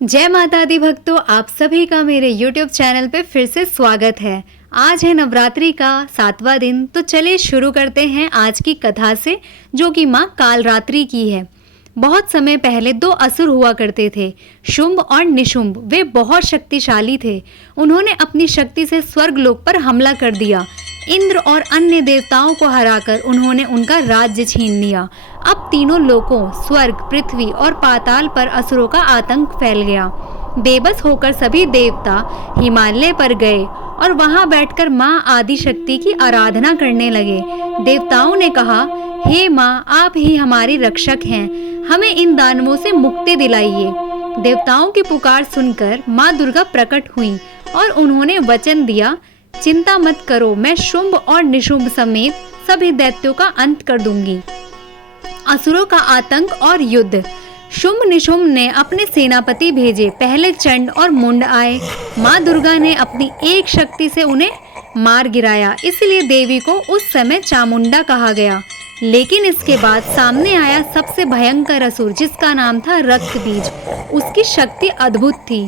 जय माता दी भक्तों, आप सभी का मेरे YouTube चैनल पे फिर से स्वागत है। आज है नवरात्रि का 7वां दिन, तो चलिए शुरू करते हैं आज की कथा से, जो कि माँ कालरात्रि की है। बहुत समय पहले दो असुर हुआ करते थे, शुंभ और निशुंभ। वे बहुत शक्तिशाली थे। उन्होंने अपनी शक्ति से स्वर्गलोक पर हमला कर दिया। इंद्र और अन्य देवताओं को हराकर उन्होंने उनका राज्य छीन लिया। अब तीनों लोकों स्वर्ग, पृथ्वी और पाताल पर असुरों का आतंक फैल गया। बेबस होकर सभी देवता हिमालय पर गए और वहां बैठकर माँ आदि शक्ति की आराधना करने लगे। देवताओं ने कहा, हे माँ, आप ही हमारी रक्षक हैं, हमें इन दानवों से मुक्ति दिलाइए। देवताओं की पुकार सुनकर माँ दुर्गा प्रकट हुई और उन्होंने वचन दिया, चिंता मत करो, मैं शुंभ और निशुंभ समेत सभी दैत्यों का अंत कर दूंगी। असुरों का आतंक और युद्ध। शुंभ निशुंभ ने अपने सेनापति भेजे। पहले चंड और मुंड आए। माँ दुर्गा ने अपनी एक शक्ति से उन्हें मार गिराया, इसलिए देवी को उस समय चामुंडा कहा गया। लेकिन इसके बाद सामने आया सबसे भयंकर असुर, जिसका नाम था रक्त बीज। उसकी शक्ति अद्भुत थी।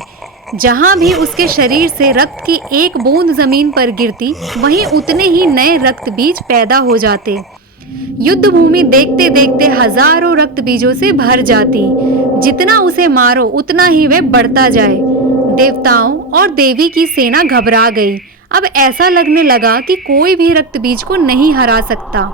जहाँ भी उसके शरीर से रक्त की एक बूंद जमीन पर गिरती, वहीं उतने ही नए रक्त बीज पैदा हो जाते। युद्ध भूमि देखते देखते हजारों रक्त बीजों से भर जाती। जितना उसे मारो उतना ही वह बढ़ता जाए। देवताओं और देवी की सेना घबरा गई। अब ऐसा लगने लगा कि कोई भी रक्त बीज को नहीं हरा सकता।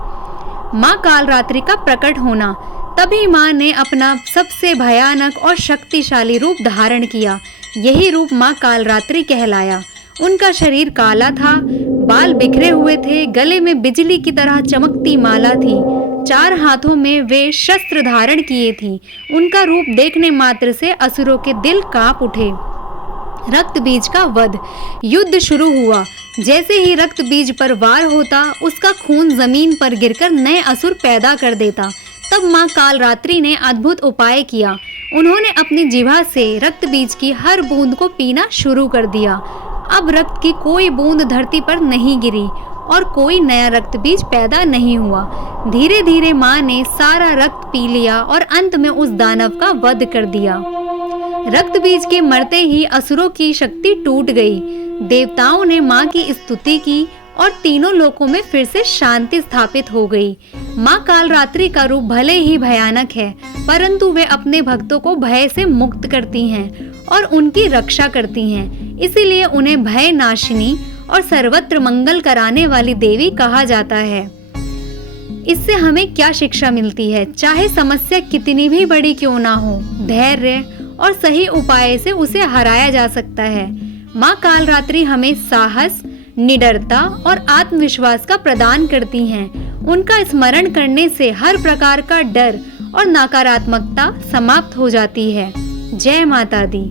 माँ कालरात्रि का प्रकट होना। तभी माँ ने अपना सबसे भयानक और शक्तिशाली रूप धारण किया। यही रूप माँ कालरात्रि कहलाया। उनका शरीर काला था, बाल बिखरे हुए थे, गले में बिजली की तरह चमकती माला थी। 4 हाथों में वे शस्त्र धारण किए थी। उनका रूप देखने मात्र से असुरों के दिल कांप उठे। रक्त बीज का वध। युद्ध शुरू हुआ। जैसे ही रक्त बीज पर वार होता, उसका खून जमीन पर गिरकर नए असुर पैदा कर देता। तब माँ कालरात्रि ने अद्भुत उपाय किया। उन्होंने अपनी जिह्वा से रक्त बीज की हर बूंद को पीना शुरू कर दिया। अब रक्त की कोई बूंद धरती पर नहीं गिरी और कोई नया रक्त बीज पैदा नहीं हुआ। धीरे धीरे माँ ने सारा रक्त पी लिया और अंत में उस दानव का वध कर दिया। रक्त बीज के मरते ही असुरों की शक्ति टूट गई। देवताओं ने माँ की स्तुति की और तीनों लोकों में फिर से शांति स्थापित हो गई। माँ कालरात्रि का रूप भले ही भयानक है, परंतु वे अपने भक्तों को भय से मुक्त करती हैं और उनकी रक्षा करती हैं। इसीलिए उन्हें भय नाशिनी और सर्वत्र मंगल कराने वाली देवी कहा जाता है। इससे हमें क्या शिक्षा मिलती है? चाहे समस्या कितनी भी बड़ी क्यों ना हो, धैर्य और सही उपाय से उसे हराया जा सकता है। माँ कालरात्रि हमें साहस, निडरता और आत्मविश्वास का प्रदान करती हैं। उनका स्मरण करने से हर प्रकार का डर और नकारात्मकता समाप्त हो जाती है। जय माता दी।